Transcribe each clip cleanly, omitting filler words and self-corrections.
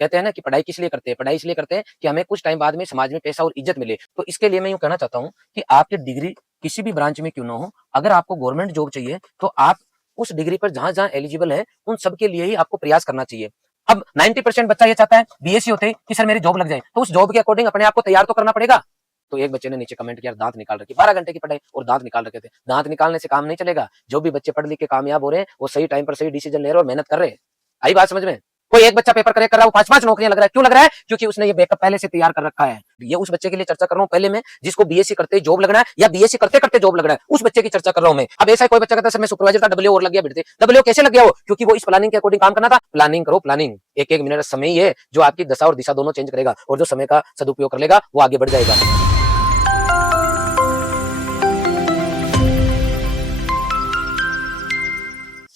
कहते हैं ना कि पढ़ाई किस लिए करते हैं? पढ़ाई इसलिए करते हैं कि हमें कुछ टाइम बाद में समाज में पैसा और इज्जत मिले। तो इसके लिए मैं यूँ कहना चाहता हूँ कि आपकी डिग्री किसी भी ब्रांच में क्यों ना हो, अगर आपको गवर्नमेंट जॉब चाहिए तो आप उस डिग्री पर जहाँ-जहाँ एलिजिबल है, उन सब के लिए ही आपको प्रयास करना चाहिए। अब 90% बच्चा ये चाहता है बीएससी होते ही कि सर मेरी जॉब लग जाए, तो उस जॉब के अकॉर्डिंग अपने आप को तैयार तो करना पड़ेगा। तो एक बच्चे ने नीचे कमेंट किया दाँत निकाल रखे, 12 घंटे की पढ़ाई और दाँत निकाल रखे थे। दाँत निकालने से काम नहीं चलेगा। जो भी बच्चे पढ़ लिख के कामयाब हो रहे हैं, वो सही टाइम पर सही डिसीजन ले रहे हैं और मेहनत कर रहे हैं। आई बात समझ में? कोई एक बच्चा पेपर क्रैक कर रहा है, वो 5-5 नौकरियां लग रहा है। क्यों लग रहा है? क्योंकि उसने ये बैकअप पहले से तैयार कर रखा है। ये उस बच्चे के लिए चर्चा कर रहा हूँ पहले मैं, जिसको बीएससी करते ही जॉब लगना है या बीएससी करते-करते जॉब लगना है, उस बच्चे की चर्चा कर रहा हूँ मैं। अब ऐसा कोई बच्चा कहता है सर मैं सुपरवाइजर था, डब्ल्यू और लग गया बेटे। डब्ल्यू कैसे लग गया वो? क्योंकि वो इस प्लानिंग के अकॉर्डिंग काम करना था। प्लानिंग करो प्लानिंग। एक-एक मिनट समय ही है जो आपकी दशा और दिशा दोनों चेंज करेगा और जो समय का सदुपयोग कर लेगा, वो आगे बढ़ जाएगा।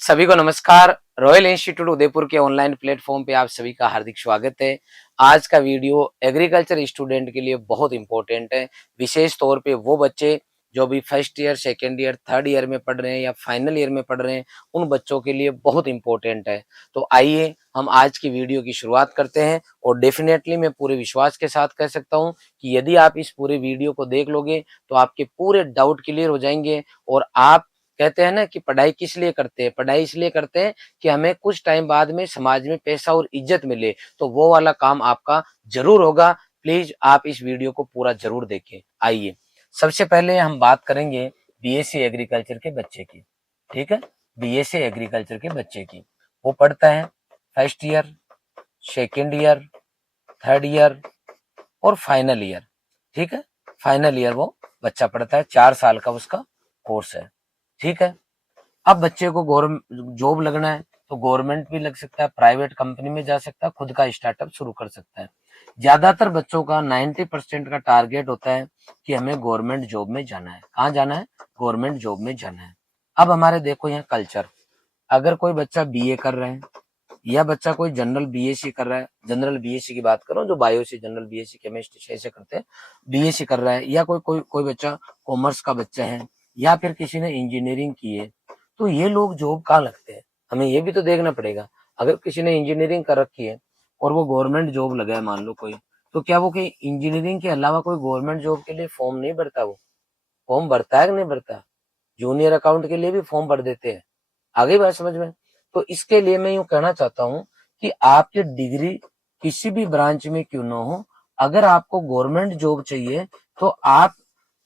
सभी को नमस्कार। रॉयल इंस्टीट्यूट उदयपुर के ऑनलाइन प्लेटफॉर्म पे आप सभी का हार्दिक स्वागत है। आज का वीडियो एग्रीकल्चर स्टूडेंट के लिए बहुत इंपॉर्टेंट है, विशेष तौर पे वो बच्चे जो भी first year, second year, third year में पढ़ रहे हैं या फाइनल ईयर में पढ़ रहे हैं, उन बच्चों के लिए बहुत इंपॉर्टेंट है। तो आइए हम आज की वीडियो की शुरुआत करते हैं और डेफिनेटली मैं पूरे विश्वास के साथ कह सकता हूँ कि यदि आप इस पूरे वीडियो को देख लोगे तो आपके पूरे डाउट क्लियर हो जाएंगे और आप कहते हैं ना कि पढ़ाई किस लिए करते हैं? पढ़ाई इसलिए करते हैं कि हमें कुछ टाइम बाद में समाज में पैसा और इज्जत मिले, तो वो वाला काम आपका ज़रूर होगा। प्लीज़ आप इस वीडियो को पूरा ज़रूर देखें। आइए, सबसे पहले हम बात करेंगे बीएससी एग्रीकल्चर के बच्चे की, ठीक है? बीएससी एग्रीकल्चर के बच्चे की। वो पढ़ता है first year, second year, third year और फाइनल ईयर, ठीक है? फाइनल ईयर वो बच्चा पढ़ता है, 4 साल का उसका कोर्स है, ठीक है? अब बच्चे को जॉब लगना है तो गवर्नमेंट भी लग सकता है, प्राइवेट कंपनी में जा सकता है, खुद का स्टार्टअप शुरू कर सकता है। ज्यादातर बच्चों का 90% का टारगेट होता है कि हमें गवर्नमेंट जॉब में जाना है। कहाँ जाना है? गवर्नमेंट जॉब में जाना है। अब हमारे देखो यहाँ कल्चर, अगर कोई बच्चा बीए कर रहे हैं या बच्चा कोई जनरल बीएससी कर रहा है, जनरल बीएससी की बात करो जो बायो से जनरल बीएससी केमिस्ट्री से ऐसे करते हैं, बीएससी कर रहा है या कोई कोई कोई बच्चा कॉमर्स का बच्चा है या फिर किसी ने इंजीनियरिंग की है, तो ये लोग जॉब कहाँ लगते हैं? हमें ये भी तो देखना पड़ेगा। अगर किसी ने इंजीनियरिंग कर रखी है और वो गवर्नमेंट जॉब लगा है मान लो कोई, तो क्या वो कहीं इंजीनियरिंग के अलावा कोई गवर्नमेंट जॉब के लिए फॉर्म नहीं भरता? वो फॉर्म भरता है कि नहीं भरता? जूनियर अकाउंट के लिए भी फॉर्म भर देते हैं। आ गई बात समझ में? तो इसके लिए मैं यूँ कहना चाहता हूँ कि आपकी डिग्री किसी भी ब्रांच में क्यों ना हो, अगर आपको गवर्नमेंट जॉब चाहिए तो आप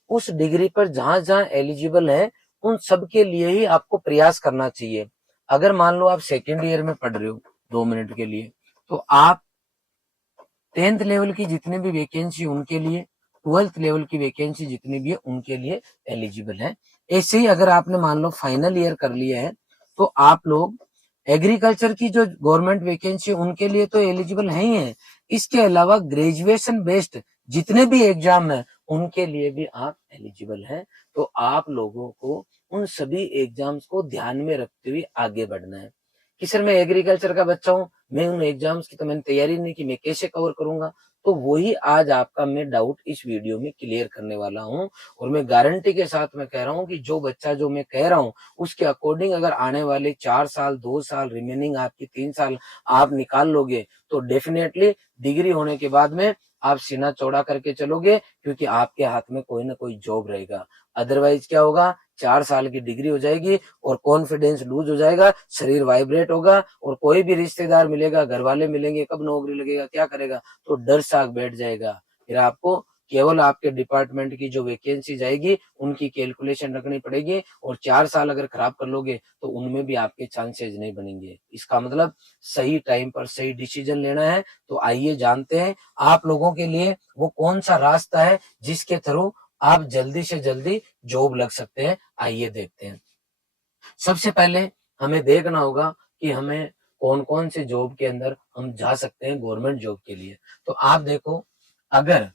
उस डिग्री पर जहाँ-जहाँ एलिजिबल है, उन सब के लिए ही आपको प्रयास करना चाहिए। अगर मान लो आप सेकंड ईयर में पढ़ रहे हो 2 मिनट के लिए, तो आप 10th लेवल की जितनी भी वैकेंसी उनके लिए, 12th लेवल की वैकेंसी जितनी भी है उनके लिए एलिजिबल है। ऐसे ही अगर आपने मान लो फाइनल ईयर कर लिया है, तो आप लोग एग्रीकल्चर की जो गवर्नमेंट वैकेंसी उनके लिए तो एलिजिबल है ही है। इसके अलावा ग्रेजुएशन बेस्ड जितने भी एग्जाम है उनके लिए भी आप एलिजिबल हैं। तो आप लोगों को उन सभी एग्जाम्स को ध्यान में रखते हुए आगे बढ़ना है कि सर मैं एग्रीकल्चर का बच्चा हूँ, मैं उन एग्जाम्स की तो मैंने तैयारी नहीं की, मैं कैसे कवर करूंगा? तो वही आज आपका मैं डाउट इस वीडियो में क्लियर करने वाला हूँ और मैं गारंटी के साथ मैं कह रहा हूँ कि जो बच्चा जो मैं कह रहा हूँ उसके अकॉर्डिंग अगर आने वाले 4 साल, 2 साल, रिमेनिंग आपकी 3 साल आप निकाल लोगे तो डेफिनेटली डिग्री होने के बाद में आप सीना चौड़ा करके चलोगे, क्योंकि आपके हाथ में कोई ना कोई जॉब रहेगा। अदरवाइज क्या होगा? 4 साल की डिग्री हो जाएगी और कॉन्फिडेंस लूज हो जाएगा, शरीर वाइब्रेट होगा और कोई भी रिश्तेदार मिलेगा, घर वाले मिलेंगे, कब नौकरी लगेगा, क्या करेगा, तो डर सा बैठ जाएगा। फिर आपको केवल आपके डिपार्टमेंट की जो वैकेंसी जाएगी उनकी कैलकुलेशन रखनी पड़ेगी और 4 साल अगर खराब कर लोगे तो उनमें भी आपके चांसेस नहीं बनेंगे। इसका मतलब सही टाइम पर सही डिसीजन लेना है। तो आइए जानते हैं आप लोगों के लिए वो कौन सा रास्ता है जिसके थ्रू आप जल्दी से जल्दी जॉब लग सकते हैं। आइए देखते हैं। सबसे पहले हमें देखना होगा कि हमें कौन-कौन से जॉब के अंदर हम जा सकते हैं गवर्नमेंट जॉब के लिए। तो आप देखो, अगर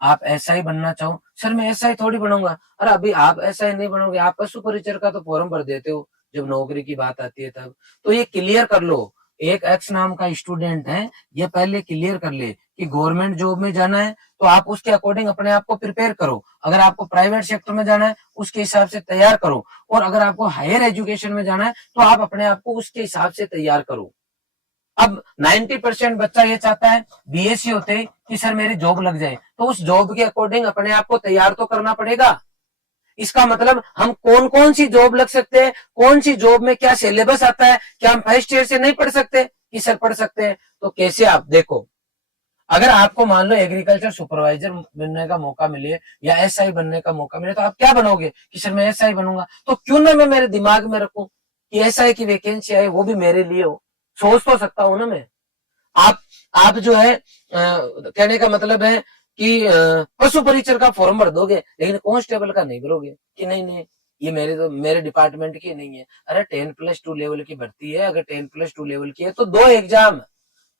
आप एसआई बनना चाहो, सर मैं एसआई थोड़ी बनूंगा। अरे अभी आप एसआई नहीं बनोगे, आप पशु परिचर का तो फॉर्म भर देते हो जब नौकरी की बात आती है तब। तो ये क्लियर कर लो, एक एक्स नाम का स्टूडेंट है, ये पहले क्लियर कर ले कि गवर्नमेंट जॉब में जाना है तो आप उसके अकॉर्डिंग अपने आप को प्रिपेयर करो। अगर आपको प्राइवेट सेक्टर में जाना है उसके हिसाब से तैयार करो और अगर आपको हायर एजुकेशन में जाना है तो आप अपने आप को उसके हिसाब से तैयार करो। अब 90% बच्चा ये चाहता है बीएससी होते ही कि सर मेरी जॉब लग जाए, तो उस जॉब के अकॉर्डिंग अपने आप को तैयार तो करना पड़ेगा। इसका मतलब हम कौन कौन सी जॉब लग सकते हैं, कौन सी जॉब में क्या सिलेबस आता है, क्या हम फर्स्ट ईयर से नहीं पढ़ सकते कि सर पढ़ सकते हैं? तो कैसे, आप देखो, अगर आपको मान लो एग्रीकल्चर सुपरवाइजर बनने का मौका मिले या एसआई बनने का मौका मिले, तो आप क्या बनोगे कि सर मैं एसआई बनूंगा। तो क्यों ना मैं मेरे दिमाग में रखूं कि एसआई की वैकेंसी आए, वो भी मेरे लिए हो। सोच तो सकता हूं ना मैं। आप आप जो है कहने का मतलब है कि पशु परिचर का फॉर्म भर दोगे, लेकिन कांस्टेबल का नहीं भरोगे कि नहीं नहीं ये मेरे डिपार्टमेंट की नहीं है। अरे 10+2 लेवल की भर्ती है, अगर 10+2 लेवल की है तो 2 एग्जाम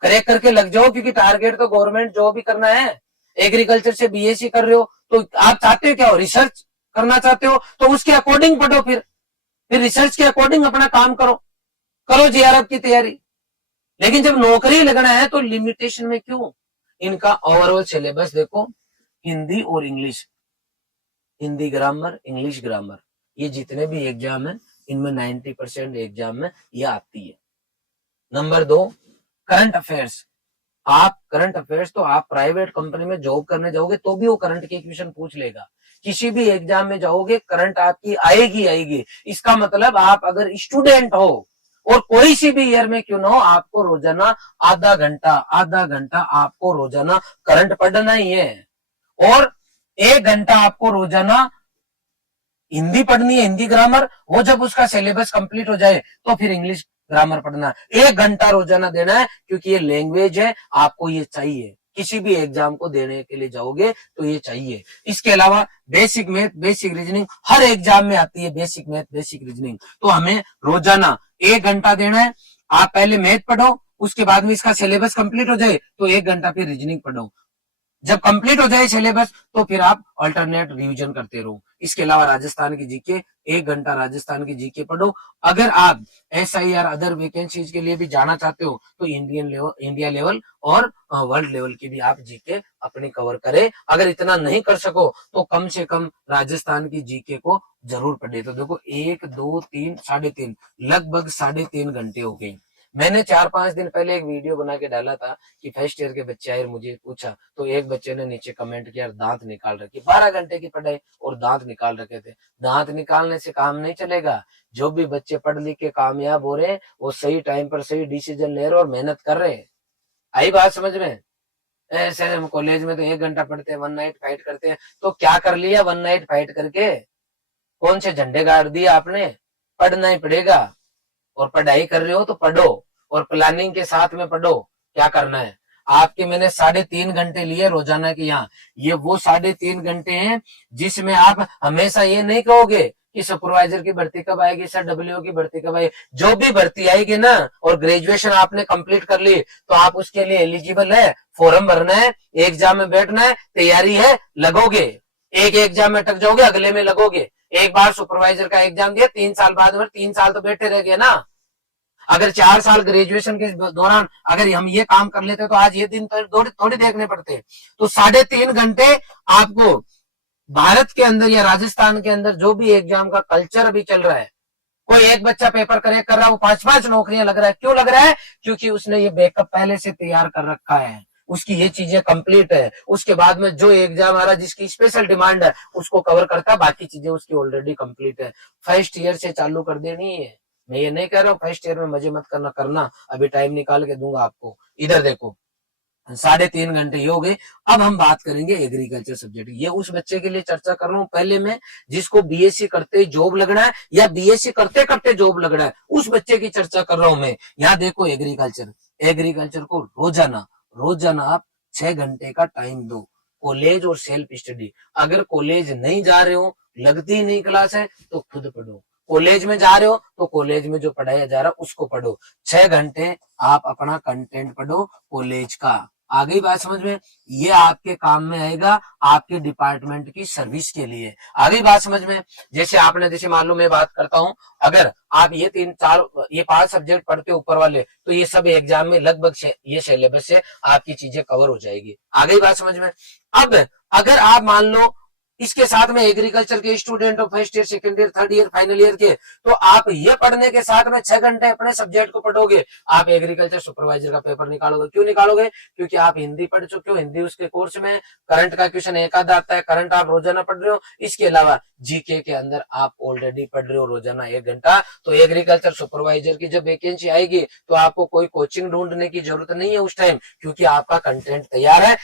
क्रैक करके लग जाओ, क्योंकि टारगेट तो गवर्नमेंट जॉब ही करना है। एग्रीकल्चर से बीएससी कर रहे हो तो आप चाहते हो क्या हो, रिसर्च करना चाहते हो, तो उसके अकॉर्डिंग पढ़ो, फिर रिसर्च के अकॉर्डिंग अपना काम करो, करो जेआरएफ की तैयारी। लेकिन जब नौकरी लगना है तो लिमिटेशन में क्यों? इनका ओवरऑल सिलेबस देखो, हिंदी और English, Hindi grammar, English grammar, ये जितने भी एग्जाम है इनमें 90% एग्जाम में ये आती है। Number 2, current affairs. आप करंट अफेयर्स तो आप प्राइवेट कंपनी में जॉब करने जाओगे तो भी वो करंट के क्वेश्चन पूछ लेगा। किसी भी एग्जाम में जाओगे करंट आपकी आएगी आएगी। इसका मतलब आप अगर स्टूडेंट हो और कोई सी भी ईयर में क्यों ना हो, आपको रोजाना आधा घंटा आपको रोजाना करंट पढ़ना ही है, और 1 घंटा आपको रोजाना हिंदी पढ़नी है, हिंदी ग्रामर। वो जब उसका सिलेबस कंप्लीट हो जाए तो फिर इंग्लिश ग्रामर पढ़ना है। 1 घंटा रोजाना देना है, क्योंकि ये लैंग्वेज है, आपको ये चाहिए। किसी भी एग्जाम को देने के लिए जाओगे तो ये चाहिए। इसके अलावा बेसिक मैथ, बेसिक रीजनिंग हर एग्जाम में आती है, बेसिक मैथ, बेसिक रीजनिंग। तो हमें रोजाना 1 घंटा देना है। आप पहले मैथ पढ़ो, उसके बाद में इसका सिलेबस कंप्लीट हो जाए तो 1 घंटा फिर रीजनिंग पढ़ो। जब कंप्लीट हो जाए सिलेबस तो फिर आप अल्टरनेट रिवीजन करते रहो। इसके अलावा राजस्थान की जीके, 1 घंटा राजस्थान की जीके पढ़ो। अगर आप एसआईआर अदर वैकेंसीज के लिए भी जाना चाहते हो तो इंडिया लेवल और वर्ल्ड लेवल की भी आप जीके अपनी कवर करें। अगर इतना नहीं कर सको तो कम से कम राजस्थान की जीके को जरूर पढ़े। तो देखो 1, 2, 3, 3.5, लगभग 3.5 घंटे हो गए। मैंने 4-5 दिन पहले एक वीडियो बना के डाला था कि फर्स्ट ईयर के बच्चे आए, मुझे पूछा, तो एक बच्चे ने नीचे कमेंट किया, दांत निकाल रखे। 12 घंटे की पढ़ाई और दांत निकाल रखे थे। दांत निकालने से काम नहीं चलेगा। जो भी बच्चे पढ़ लिख के कामयाब हो रहे हैं वो सही टाइम पर सही डिसीजन ले रहे और मेहनत कर रहे हैं। आई बात समझ में? ऐसे हम कॉलेज में तो 1 घंटा पढ़ते हैं, 1 नाइट फाइट करते हैं। तो क्या कर लिया 1 नाइट फाइट करके? कौन से झंडे गाड़ दिए आपने? पढ़ना ही पड़ेगा, और पढ़ाई कर रहे हो तो पढ़ो, और प्लानिंग के साथ में पढ़ो क्या करना है। आपके मैंने 3.5 घंटे लिए रोजाना के यहाँ, ये वो 3.5 घंटे हैं जिसमें आप हमेशा ये नहीं कहोगे कि सुपरवाइजर की भर्ती कब आएगी, सर डब्ल्यू की भर्ती कब आएगी। जो भी भर्ती आएगी ना, और ग्रेजुएशन आपने कंप्लीट कर ली तो आप उसके लिए एलिजिबल है। फॉर्म भरना है, एग्जाम में बैठना है, तैयारी है, लगोगे। एक एग्जाम में अटक जाओगे, अगले में लगोगे। एक बार सुपरवाइजर का एग्जाम दिया, 3 साल बाद में 3 साल तो बैठे रह गए ना। अगर 4 साल ग्रेजुएशन के दौरान अगर हम ये काम कर लेते तो आज ये दिन तो थोड़ी देखने पड़ते। तो 3.5 घंटे आपको भारत के अंदर या राजस्थान के अंदर जो भी एग्जाम का कल्चर अभी चल रहा है, कोई एक बच्चा पेपर क्रैक कर रहा है, वो 5-5 नौकरियां लग रहा है। क्यों लग रहा है? क्योंकि उसने ये बैकअप पहले से तैयार कर रखा है, उसकी ये चीजें कंप्लीट है। उसके बाद में जो एग्जाम आ रहा है जिसकी स्पेशल डिमांड है उसको कवर करता है, बाकी चीजें उसकी ऑलरेडी कंप्लीट है। फर्स्ट ईयर से चालू कर देनी है। मैं ये नहीं कह रहा हूँ फर्स्ट ईयर में मजे मत करना, अभी टाइम निकाल के दूंगा आपको। इधर देखो 3.5 घंटे ये हो गए। अब हम बात करेंगे एग्रीकल्चर सब्जेक्ट। ये उस बच्चे के लिए चर्चा कर रहा हूँ पहले मैं, जिसको बीएससी करते जॉब लगना है या बीएससी करते करते जॉब लगना है, उस बच्चे की चर्चा कर रहा हूं मैं। यहाँ देखो एग्रीकल्चर को रोजाना आप 6 घंटे का टाइम दो, कॉलेज और सेल्फ स्टडी। अगर कॉलेज नहीं जा रहे हो, लगती नहीं क्लास है, तो खुद पढ़ो। कॉलेज में जा रहे हो तो कॉलेज में जो पढ़ाया जा रहा है उसको पढ़ो। 6 घंटे आप अपना कंटेंट पढ़ो कॉलेज का। आ गई बात समझ में? ये आपके काम में आएगा, आपके डिपार्टमेंट की सर्विस के लिए। आ गई बात समझ में? जैसे मान लो मैं बात करता हूं, अगर आप ये 5 सब्जेक्ट पढ़ते ऊपर वाले, तो ये सब एग्जाम में लगभग ये सिलेबस से आपकी चीजें कवर हो जाएगी। आ गई बात समझ में? अब अगर आप मान लो इसके साथ में एग्रीकल्चर के स्टूडेंट हो, first year, second year, third year, final year के, तो आप ये पढ़ने के साथ में 6 घंटे अपने सब्जेक्ट को पढ़ोगे, आप एग्रीकल्चर सुपरवाइजर का पेपर निकालोगे। क्यों निकालोगे? क्योंकि आप हिंदी पढ़ चुके हो, हिंदी उसके कोर्स में करंट का क्वेश्चन एक आधा आता है, करंट आप रोजाना पढ़ रहे हो। इसके अलावा जीके के अंदर आप ऑलरेडी पढ़ रहे हो रोजाना 1 घंटा। तो एग्रीकल्चर सुपरवाइजर की जब वैकेंसी आएगी तो आपको कोई कोचिंग ढूंढने की जरूरत नहीं है उस टाइम, क्योंकि आपका कंटेंट तैयार है।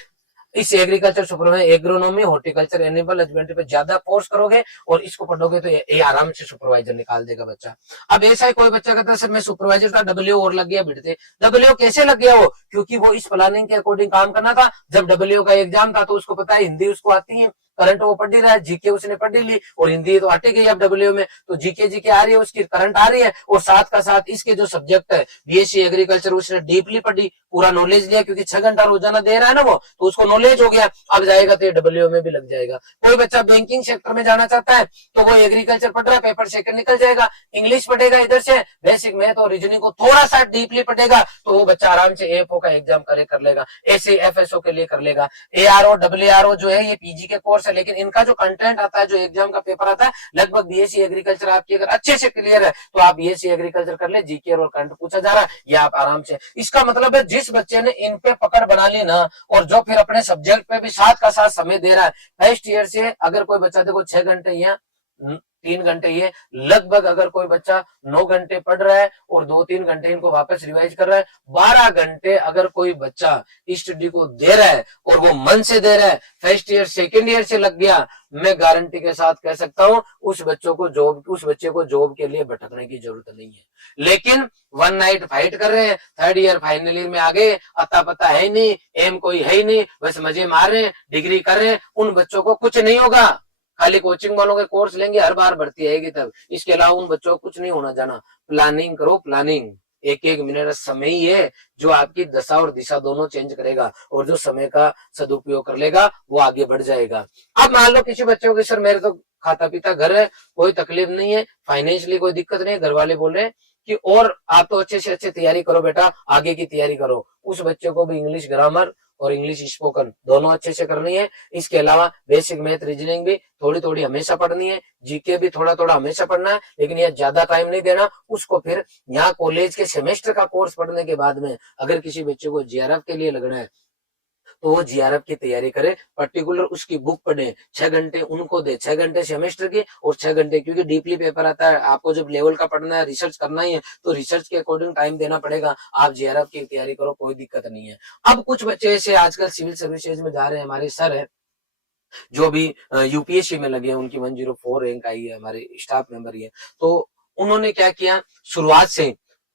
इस agriculture supervisor, agronomy, horticulture, animal husbandry पे ज्यादा फोर्स करोगे और इसको पढ़ोगे तो ये आराम से सुपरवाइजर निकाल देगा बच्चा। अब ऐसा ही कोई बच्चा कहता है सर मैं सुपरवाइजर था, डब्ल्यू और लग गया बिटते। डब्ल्यू कैसे लग गया वो? क्योंकि वो इस प्लानिंग के अकॉर्डिंग काम करना था। जब डब्ल्यू का एग्जाम था तो उसको पता है हिंदी उसको आती है, करंट वो पढ़ ही रहा है, जीके उसने पढ़ ली और हिंदी तो हटी गई अब डब्ल्यू में, तो जीके आ रही है उसकी, करंट आ रही है, और साथ का साथ इसके जो सब्जेक्ट है बीएससी एग्रीकल्चर उसने डीपली पढ़ी, पूरा नॉलेज लिया, क्योंकि 6 घंटा रोजाना दे रहा है ना वो, तो उसको नॉलेज हो गया। अब जाएगा तो ये डब्ल्यू में भी लग जाएगा। कोई बच्चा बैंकिंग सेक्टर में जाना चाहता है तो वो एग्रीकल्चर पढ़ रहा है, पेपर सेकंड निकल जाएगा। इंग्लिश पढ़ेगा इधर से, बेसिक मैथ और रीजनिंग को थोड़ा सा डीपली पढ़ेगा तो वो बच्चा आराम से एएफओ का एग्जाम कर लेगा, ऐसे एफएसओ के लिए कर लेगा। एआरओ, डब्ल्यूआरओ जो है ये पीजी के कोर्स है, लेकिन इनका जो कंटेंट आता है, जो एग्जाम का पेपर आता है, लगभग बीएससी एग्रीकल्चर आपकी अगर अच्छे से क्लियर है तो आप बीएससी एग्रीकल्चर कर ले, जीके और करंट पूछा जा रहा है ये आप आराम से। इसका मतलब है जिस बच्चे ने इन पे पकड़ बना ली ना, और जो फिर अपने सब्जेक्ट पे भी साथ का साथ समय दे रहा है, फर्स्ट ईयर से अगर कोई बच्चा देखो 6 घंटे या 3 घंटे, ये लगभग अगर कोई बच्चा 9 घंटे पढ़ रहा है और 2-3 घंटे इनको वापस रिवाइज कर रहा है, 12 घंटे अगर कोई बच्चा स्टडी को दे रहा है और वो मन से दे रहा है, फर्स्ट ईयर सेकेंड ईयर से लग गया, मैं गारंटी के साथ कह सकता हूं उस बच्चे को जॉब के लिए भटकने की जरूरत नहीं है। लेकिन वन नाइट फाइट कर रहे हैं, थर्ड ईयर फाइनल ईयर में आ गए, अता पता है नहीं, एम कोई है ही नहीं, बस मजे मार रहे हैं, डिग्री कर रहे हैं, उन बच्चों को कुछ नहीं होगा। खाली कोचिंग वालों के कोर्स लेंगे, हर बार भर्ती आएगी तब, इसके अलावा उन बच्चों को कुछ नहीं होना जाना। प्लानिंग करो, प्लानिंग। एक एक मिनट समय ही है जो आपकी दशा और दिशा दोनों चेंज करेगा, और जो समय का सदुपयोग कर लेगा वो आगे बढ़ जाएगा। अब मान लो किसी बच्चों के सर मेरे तो खाता पीता घर है, कोई तकलीफ नहीं है, फाइनेंशियली कोई दिक्कत नहीं है, घर वाले बोल रहे हैं कि और आप तो अच्छे से अच्छे तैयारी करो बेटा, आगे की तैयारी करो, उस बच्चे को भी इंग्लिश ग्रामर और इंग्लिश स्पोकन दोनों अच्छे से करनी है। इसके अलावा बेसिक मैथ रीजनिंग भी थोड़ी थोड़ी हमेशा पढ़नी है, जीके भी थोड़ा थोड़ा हमेशा पढ़ना है, लेकिन यह ज्यादा टाइम नहीं देना उसको। फिर यहाँ कॉलेज के सेमेस्टर का कोर्स पढ़ने के बाद में अगर किसी बच्चे को जीआरएफ के लिए लगना है तो वो जीआरएफ की तैयारी करे, पर्टिकुलर उसकी बुक पढ़े, 6 घंटे उनको दे, 6 घंटे सेमेस्टर के और 6 घंटे, क्योंकि डीपली पेपर आता है, आपको जब लेवल का पढ़ना है, रिसर्च करना ही है, तो रिसर्च के अकॉर्डिंग टाइम देना पड़ेगा। आप जीआरएफ की तैयारी करो, कोई दिक्कत नहीं है। अब कुछ बच्चे ऐसे आजकल सिविल सर्विसेज में जा रहे हैं, हमारे सर है जो भी यूपीएससी में लगे हैं, उनकी 104 रैंक आई है, हमारे स्टाफ मेंबर ही है, तो उन्होंने क्या किया,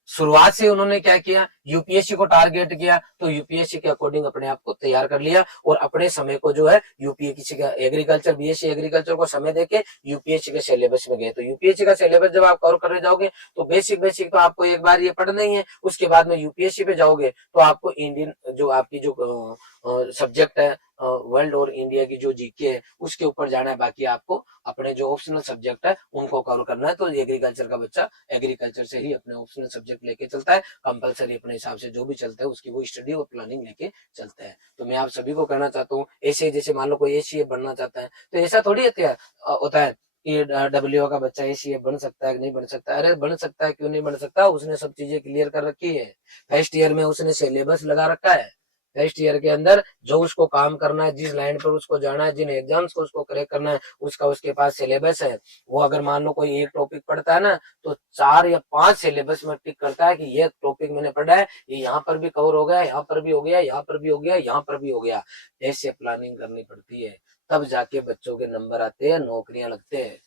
शुरुआत से उन्होंने क्या किया, यूपीएससी को टारगेट किया, तो यूपीएससी के अकॉर्डिंग अपने आप को तैयार कर लिया और अपने समय को जो है यूपीएससी का एग्रीकल्चर, बीएससी एग्रीकल्चर को समय देके यूपीएससी के सिलेबस में गए। तो यूपीएससी का सिलेबस जब आप कवर करने जाओगे तो बेसिक तो आपको एक बार ये पढ़ना ही है, उसके बाद में यूपीएससी पे जाओगे तो आपको इंडियन जो आपकी जो सब्जेक्ट है, वर्ल्ड और इंडिया की जो जीके है उसके ऊपर जाना है, बाकी आपको अपने जो ऑप्शनल सब्जेक्ट है उनको कवर करना है। तो एग्रीकल्चर का बच्चा एग्रीकल्चर से ही अपने ऑप्शनल सब्जेक्ट लेके चलता है, कंपलसरी अपने हिसाब से जो भी चलता है उसकी वो स्टडी और प्लानिंग लेके चलता है। तो मैं आप सभी को कहना चाहता हूँ, ऐसे जैसे मान लो कोई एसीएफ बनना चाहता है तो ऐसा थोड़ी होता है कि डब्ल्यू का बच्चा एसीएफ बन सकता है कि नहीं बन सकता। अरे बन सकता है, क्यों नहीं बन सकता, उसने सब चीजें क्लियर कर रखी है, फर्स्ट ईयर में उसने सिलेबस लगा रखा है, फर्स्ट ईयर के अंदर जो उसको काम करना है, जिस लाइन पर उसको जाना है, जिन एग्जाम्स को उसको क्रैक करना है, उसका उसके पास सिलेबस है। वो अगर मान लो कोई एक टॉपिक पढ़ता है ना तो 4 या 5 सिलेबस में टिक करता है कि ये टॉपिक मैंने पढ़ा है, ये यहाँ पर भी कवर हो गया, यहाँ पर भी हो गया, यहाँ पर भी हो गया, यहाँ पर भी हो गया। ऐसे प्लानिंग करनी पड़ती है, तब जाके बच्चों के नंबर आते हैं, नौकरियां लगते हैं।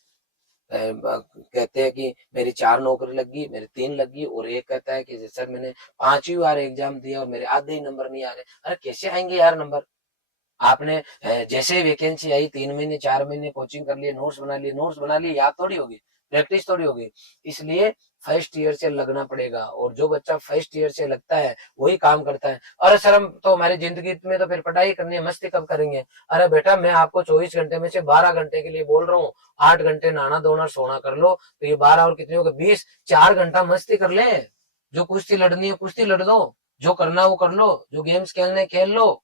कहते हैं कि मेरी 4 नौकरी लगी, मेरी 3 लगी, और एक कहता है कि सर मैंने 5वीं बार एग्जाम दिया और मेरे आधे ही नंबर नहीं आ रहे। अरे कैसे आएंगे यार नंबर? आपने जैसे ही वैकेंसी आई 3 महीने 4 महीने कोचिंग कर लिए, नोट्स बना लिए, याद थोड़ी होगी, प्रैक्टिस थोड़ी होगी। इसलिए फर्स्ट ईयर से लगना पड़ेगा, और जो बच्चा फर्स्ट ईयर से लगता है वही काम करता है। अरे सर हम तो हमारी जिंदगी में तो फिर पढ़ाई करनी है, मस्ती कब करेंगे? अरे बेटा मैं आपको 24 घंटे में से 12 घंटे के लिए बोल रहा हूँ, 8 घंटे नहाना धोना सोना कर लो, तो ये 12 और कितने हो गए 20, 4 घंटा मस्ती कर ले। जो कुश्ती लड़नी है कुश्ती लड़ लो, जो करना वो कर लो, जो गेम्स खेलने खेल लो,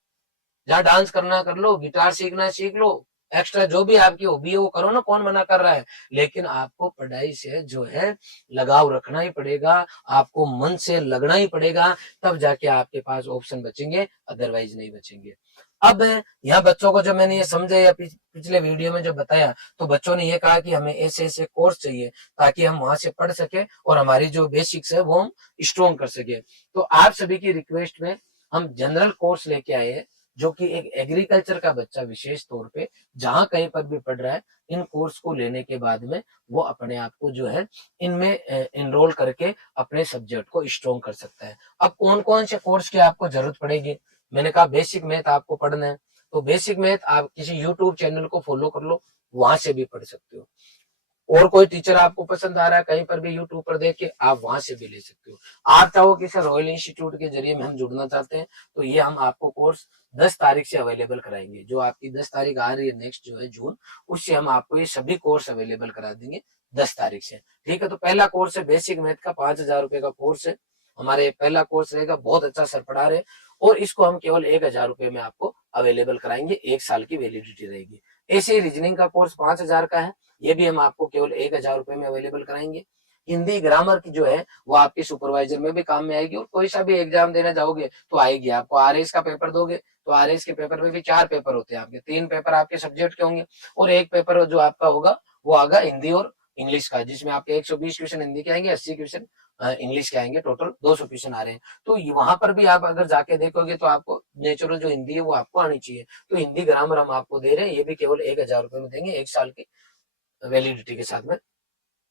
जहाँ डांस करना कर लो, गिटार सीखना सीख लो, एक्स्ट्रा जो भी आपकी हॉबी है वो करो ना, कौन मना कर रहा है। लेकिन आपको पढ़ाई से जो है लगाव रखना ही पड़ेगा, आपको मन से लगना ही पड़ेगा, तब जाके आपके पास ऑप्शन बचेंगे, अदरवाइज नहीं बचेंगे। अब यहाँ बच्चों को जो मैंने ये समझे या पिछले वीडियो में जो बताया, तो बच्चों ने ये कहा कि हमें ऐसे ऐसे कोर्स चाहिए ताकि हम वहां से पढ़ सके और हमारी जो बेसिक्स है वो हम स्ट्रॉन्ग कर सके। तो आप सभी की रिक्वेस्ट में हम जनरल कोर्स लेके आए हैं, जो कि एक एग्रीकल्चर का बच्चा विशेष तौर पे जहां कहीं पर भी पढ़ रहा है, इन कोर्स को लेने के बाद में वो अपने आप को जो है इनमें एनरोल करके अपने सब्जेक्ट को स्ट्रॉन्ग कर सकता है। अब कौन कौन से कोर्स की आपको जरूरत पड़ेगी, मैंने कहा बेसिक मैथ आपको पढ़ना है, तो बेसिक मैथ आप किसी यूट्यूब चैनल को फॉलो कर लो, वहां से भी पढ़ सकते हो। और कोई टीचर आपको पसंद आ रहा है कहीं पर भी यूट्यूब पर देख के, आप वहां से भी ले सकते हो। आप चाहो कि सर रॉयल इंस्टीट्यूट के जरिए में हम जुड़ना चाहते हैं, तो ये हम आपको कोर्स 10 तारीख से अवेलेबल कराएंगे। जो आपकी 10 तारीख आ रही है नेक्स्ट जो है जून, उससे हम आपको ये सभी कोर्स अवेलेबल करा देंगे 10 तारीख से। ठीक है, तो पहला कोर्स है बेसिक मैथ का, 5,000 रुपए का कोर्स है। हमारे पहला कोर्स रहेगा, बहुत अच्छा सर पढ़ा रहे, और इसको हम केवल 1,000 रुपए में आपको अवेलेबल कराएंगे, 1 साल की वैलिडिटी रहेगी। ऐसे ही रीजनिंग का कोर्स 5,000 का है, ये भी हम आपको केवल 1,000 रुपए में अवेलेबल कराएंगे। हिंदी ग्रामर की जो है वो आपकी सुपरवाइजर में भी काम में आएगी, और कोई सा भी एग्जाम देने जाओगे तो आएगी। आपको आरएस का पेपर दोगे तो आरएस के पेपर में भी 4 पेपर होते हैं आपके, 3 पेपर आपके सब्जेक्ट के होंगे, और एक पेपर जो आपका होगा वो आगा हिंदी और इंग्लिश का, जिसमें आपके 120 क्वेश्चन हिंदी के आएंगे, 80 क्वेश्चन इंग्लिश के आएंगे, टोटल 200 क्वेश्चन आ रहे हैं। तो वहां पर भी आप अगर जाके देखोगे तो आपको नेचुरल जो हिंदी है वो आपको आनी चाहिए। तो हिंदी ग्रामर हम आपको दे रहे हैं, ये भी केवल 1,000 रुपए में देंगे, 1 साल की वैलिडिटी के साथ में।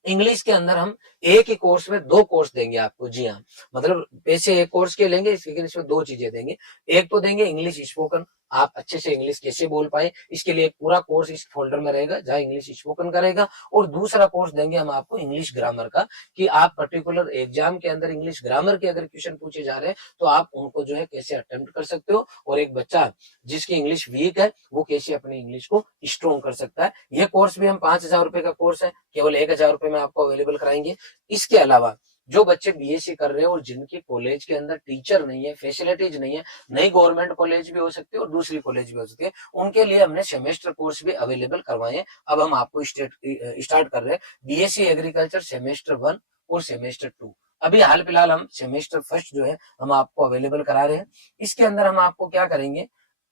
इंग्लिश के अंदर हम एक ही कोर्स में 2 कोर्स देंगे आपको। जी हाँ, मतलब पैसे एक कोर्स के लेंगे, इसमें 2 चीजें देंगे। एक तो देंगे इंग्लिश स्पोकन, आप अच्छे से इंग्लिश कैसे बोल पाए, इसके लिए एक पूरा कोर्स इस फोल्डर में रहेगा जहां इंग्लिश स्पोकन करेगा। और दूसरा कोर्स देंगे हम आपको इंग्लिश ग्रामर का, कि आप पर्टिकुलर एग्जाम के अंदर इंग्लिश ग्रामर के अगर क्वेश्चन पूछे जा रहे हैं तो आप उनको जो है कैसे अटेम्प्ट कर सकते हो, और एक बच्चा जिसकी इंग्लिश वीक है वो कैसे अपनी इंग्लिश को स्ट्रॉन्ग कर सकता है। ये कोर्स भी हम 5,000 रुपए का कोर्स है, केवल 1,000 रुपए में आपको अवेलेबल कराएंगे। इसके अलावा जो बच्चे बीएससी कर रहे हैं और जिनके कॉलेज के अंदर टीचर नहीं है, फैसिलिटीज नहीं है, नई गवर्नमेंट कॉलेज भी हो सकती है और दूसरी कॉलेज भी हो सकती है, उनके लिए हमने सेमेस्टर कोर्स भी अवेलेबल करवाए हैं। अब हम आपको स्टार्ट कर रहे हैं बीएससी एग्रीकल्चर सेमेस्टर 1 और सेमेस्टर 2। अभी हाल फिलहाल हम सेमेस्टर फर्स्ट जो है हम आपको अवेलेबल करा रहे हैं। इसके अंदर हम आपको क्या करेंगे,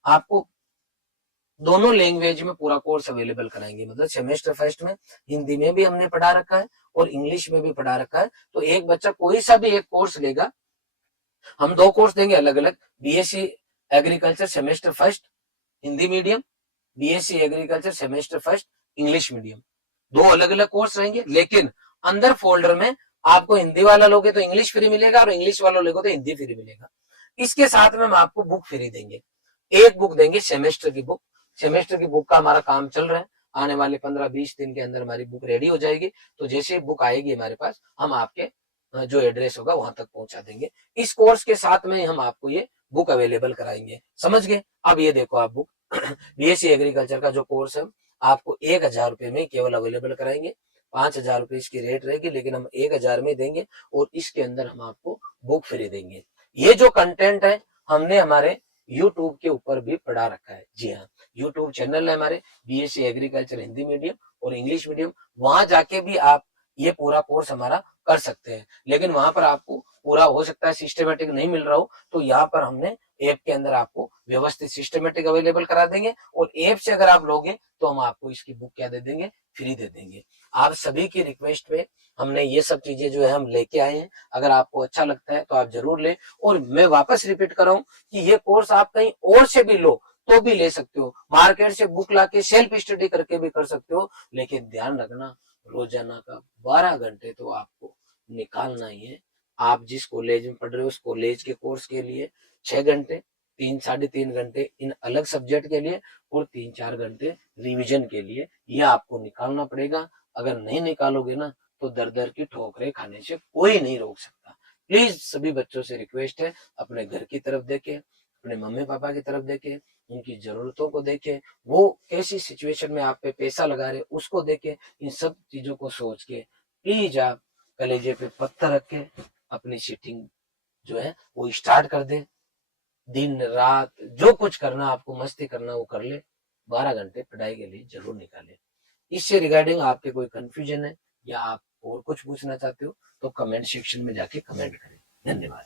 आपको दोनों लैंग्वेज में पूरा कोर्स अवेलेबल कराएंगे। मतलब सेमेस्टर फर्स्ट में हिंदी में भी हमने पढ़ा रखा है और इंग्लिश में भी पढ़ा रखा है। तो एक बच्चा कोई सा भी एक कोर्स लेगा, हम 2 कोर्स देंगे अलग अलग, BSc agriculture semester first Hindi medium, BSc agriculture semester first English medium, 2 अलग अलग कोर्स रहेंगे। लेकिन अंदर फोल्डर में आपको हिंदी वाला लोगे तो इंग्लिश फ्री मिलेगा, और इंग्लिश वाला लोगे तो हिंदी फ्री मिलेगा। इसके साथ में हम आपको बुक फ्री देंगे, एक बुक देंगे सेमेस्टर की बुक। सेमेस्टर की बुक का हमारा काम चल रहा है, आने वाले 15-20 दिन के अंदर हमारी बुक रेडी हो जाएगी। तो जैसे ही बुक आएगी हमारे पास, हम आपके जो एड्रेस होगा वहां तक पहुंचा देंगे। इस कोर्स के साथ में हम आपको ये बुक अवेलेबल कराएंगे, समझ गए। अब ये देखो आप बुक बीएससी एग्रीकल्चर का जो कोर्स है आपको 1,000 रुपए में केवल अवेलेबल कराएंगे। 5,000 रुपए इसकी रेट रहेगी, लेकिन हम 1,000 में देंगे, और इसके अंदर हम आपको बुक फ्री देंगे। ये जो कंटेंट है हमने हमारे यूट्यूब के ऊपर भी पढ़ा रखा है। जी हाँ, यूट्यूब चैनल है हमारे बीएससी एग्रीकल्चर हिंदी मीडियम और इंग्लिश मीडियम, वहां जाके भी आप ये पूरा कोर्स हमारा कर सकते हैं। लेकिन वहां पर आपको पूरा हो सकता है सिस्टमेटिक नहीं मिल रहा हो, तो यहाँ पर हमने ऐप के अंदर आपको व्यवस्थित सिस्टमेटिक अवेलेबल करा देंगे, और ऐप से अगर आप लोगे तो हम आपको इसकी बुक क्या दे देंगे, फ्री दे देंगे। आप सभी की रिक्वेस्ट पे हमने ये सब चीजें जो है हम लेके आए हैं। अगर आपको अच्छा लगता है तो आप जरूर ले, और मैं वापस रिपीट कर रहा हूँ कि ये कोर्स आप कहीं और से भी लो तो भी ले सकते हो, मार्केट से बुक लाके सेल्फ स्टडी करके भी कर सकते हो। लेकिन ध्यान रखना, रोजाना का 12 घंटे तो आपको निकालना ही है। आप जिस कॉलेज में पढ़ रहे हो उस कॉलेज के कोर्स के लिए 6 घंटे, 3-3.5 घंटे इन अलग सब्जेक्ट के लिए, और 3-4 घंटे रिवीजन के लिए, यह आपको निकालना पड़ेगा। अगर नहीं निकालोगे ना तो दर दर की ठोकरें खाने से कोई नहीं रोक सकता। प्लीज सभी बच्चों से रिक्वेस्ट है, अपने घर की तरफ देखें, अपने मम्मी पापा की तरफ देखें, उनकी जरूरतों को देखें, वो कैसी सिचुएशन में आप पे पैसा लगा रहे उसको देखें। इन सब चीजों को सोच के प्लीज आप कलेजे पे पत्थर रख के अपनी सीटिंग जो है वो स्टार्ट कर दे। दिन रात जो कुछ करना आपको, मस्ती करना वो कर ले। 12 घंटे पढ़ाई के लिए जरूर निकालें। इससे रिगार्डिंग आपके कोई कंफ्यूजन है या आप और कुछ पूछना चाहते हो तो कमेंट सेक्शन में जाके कमेंट करें। धन्यवाद।